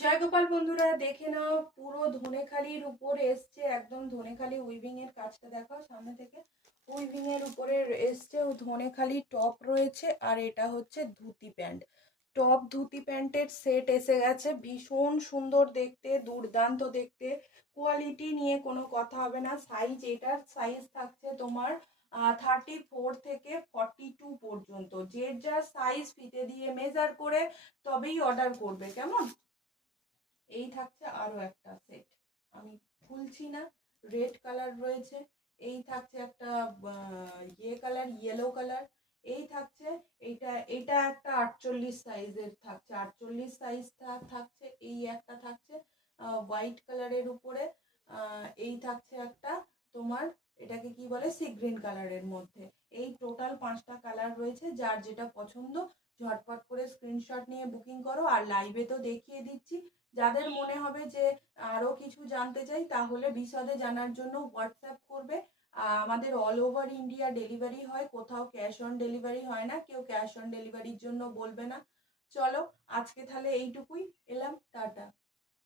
জয়গোপাল বন্ধুরা দেখে নাও, পুরো ধনেখালির উপর এসছে, একদম ধনেখালি উইভিং এর কাজটা দেখাও সামনে থেকে। উইভিং এর উপরে এসছে ধনেখালি টপ রয়েছে আর এটা হচ্ছে ধুতি প্যান্ট। টপ ধুতি প্যান্টের সেট এসে গেছে, ভীষণ সুন্দর দেখতে, দুর্দান্ত দেখতে। কোয়ালিটি নিয়ে কোনো কথা হবে না সাইজ এটার সাইজ থাকছে তোমার থার্টি ফোর থেকে ফর্টি টু পর্যন্ত। যে যা সাইজ ফিতে দিয়ে মেজার করে তবেই অর্ডার করবে, কেমন? এই থাকছে আরও একটা সেট আমি খুলছি না রেড কালার রয়েছে, এই থাকছে একটা ইয়ে কালার ইয়েলো কালার এই থাকছে, এইটা এটা একটা আটচল্লিশ সাইজের থাকছে, আটচল্লিশ সাইজ থাকছে, এই একটা থাকছে হোয়াইট কালারের উপরে এই থাকছে একটা তোমার, এটাকে কি বলে সি গ্রিন কালারের মধ্যে। এই টোটাল পাঁচটা কালার রয়েছে, যার যেটা পছন্দ, ঝটপট করে স্ক্রিনশট নিয়ে বুকিং করো, আর লাইভে তো দেখিয়ে দিচ্ছি যাদের মনে হবে যে আরও কিছু জানতে চাই, তাহলে বিশদে জানার জন্য হোয়াটসঅ্যাপ করবে। আমাদের অল ওভার ইন্ডিয়া ডেলিভারি হয়, কোথাও ক্যাশ অন ডেলিভারি হয় না, কেউ ক্যাশ অন ডেলিভারির জন্য বলবে না। চলো, আজকে তাহলে এইটুকুই, এলাম, টাটা।